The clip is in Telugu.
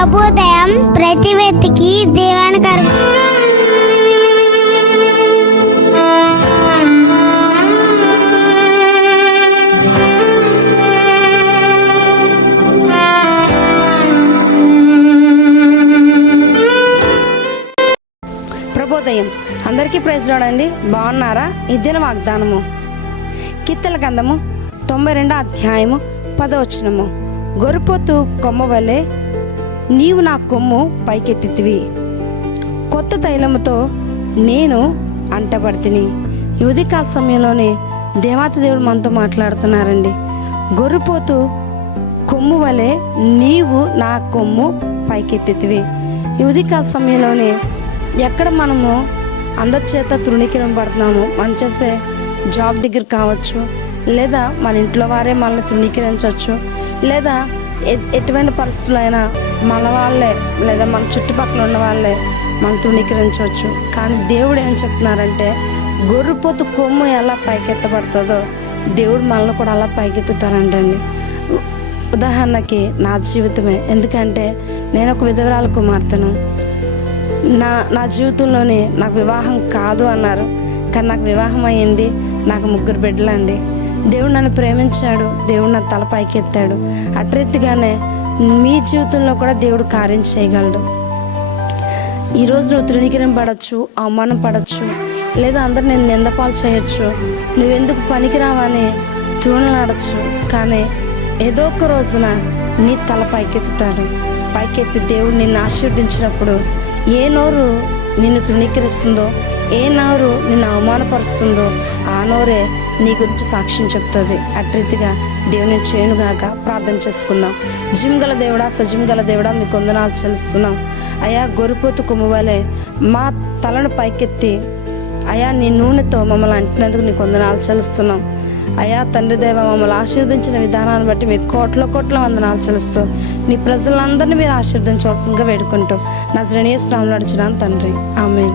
ప్రబోదయం ప్రతి వ్యక్తికి దేవానికి అర్ప ప్రభోదయం అందరికీ ప్రైజ్ రాడండి. బాగున్నారా? ఇద్దరు వాగ్దానము. కిత్తల గంధము తొంభై రెండో అధ్యాయము పదవచనము గొర్రెపోతు కొమ్మ వలె నీవు నా కొమ్ము పైకెత్తితివి. కొత్త తైలముతో నేను అంటబడితిని. ఈ ఉదయకాల సమయంలోనే దేవాత దేవుడు మనతో మాట్లాడుతున్నారండి. గొర్రెపోతు కొమ్ము వలె నీవు నా కొమ్ము పైకెత్తితివి. ఈ ఉదయకాల సమయంలోనే ఎక్కడ మనము అందరి చేత తృణీకరణ మనం చేసే జాబ్ దగ్గర కావచ్చు లేదా మన ఇంట్లో వారే మనల్ని తృణీకరించవచ్చు లేదా ఎటువంటి పరిస్థితులైనా మన వాళ్ళే లేదా మన చుట్టుపక్కల ఉన్న వాళ్ళే మనం తృణీకరించవచ్చు. కానీ దేవుడు ఏం చెప్తున్నారంటే గొర్రెపోతు కొమ్ము ఎలా పైకెత్తబడుతుందో దేవుడు మనల్ని కూడా అలా పైకెత్తుతారంటండి ఉదాహరణకి నా జీవితమే. ఎందుకంటే నేను ఒక విధవరాల కుమార్తెను. నా నా జీవితంలోనే నాకు వివాహం కాదు అన్నారు. కానీ నాకు వివాహం అయ్యింది నాకు ముగ్గురు బిడ్డలండి. దేవుడు నన్ను ప్రేమించాడు. దేవుడు నా తల పైకెత్తాడు. అట్రెత్తిగానే మీ జీవితంలో కూడా దేవుడు కార్యం చేయగలడు. ఈరోజు నువ్వు తృణీకరణ పడవచ్చు అవమానం పడవచ్చు లేదా అందరు నేను నిందపాలు చేయొచ్చు. నువ్వెందుకు పనికిరావని తృణలాడచ్చు కానీ ఏదో ఒక రోజున నీ తల పైకెత్తుతాడు. పైకెత్తి దేవుడు నిన్ను ఆశీర్వదించినప్పుడు ఏ నోరు నిన్ను తృణీకరిస్తుందో ఏ నోరు నిన్ను అవమానపరుస్తుందో ఆ నోరే నీ గురించి సాక్ష్యం చెప్తుంది. అట్రీతిగా దేవుని చేయనుగాక ప్రార్థన చేసుకుందాం. జిమ్ గల దేవుడా సజిమ్ గల దేవుడా మీకు వందనాలు చెల్లిస్తున్నాం. అయా గొరిపోతు కుమ్మవలే మా తలను పైకెత్తి అయా నీ నూనెతో మమ్మల్ని అంటినందుకు నీకు వందనాలు చెల్లిస్తున్నాం. అయా తండ్రి దేవ మమ్మల్ని ఆశీర్వదించిన విధానాన్ని బట్టి మీకు కోట్ల కోట్ల వందనాలు చెల్లిస్తూ నీ ప్రజలందరినీ మీరు ఆశీర్వదించవలసిందిగా వేడుకుంటూ నా శ్రేణీయ శ్రామం నడిచిన తండ్రి. ఆమె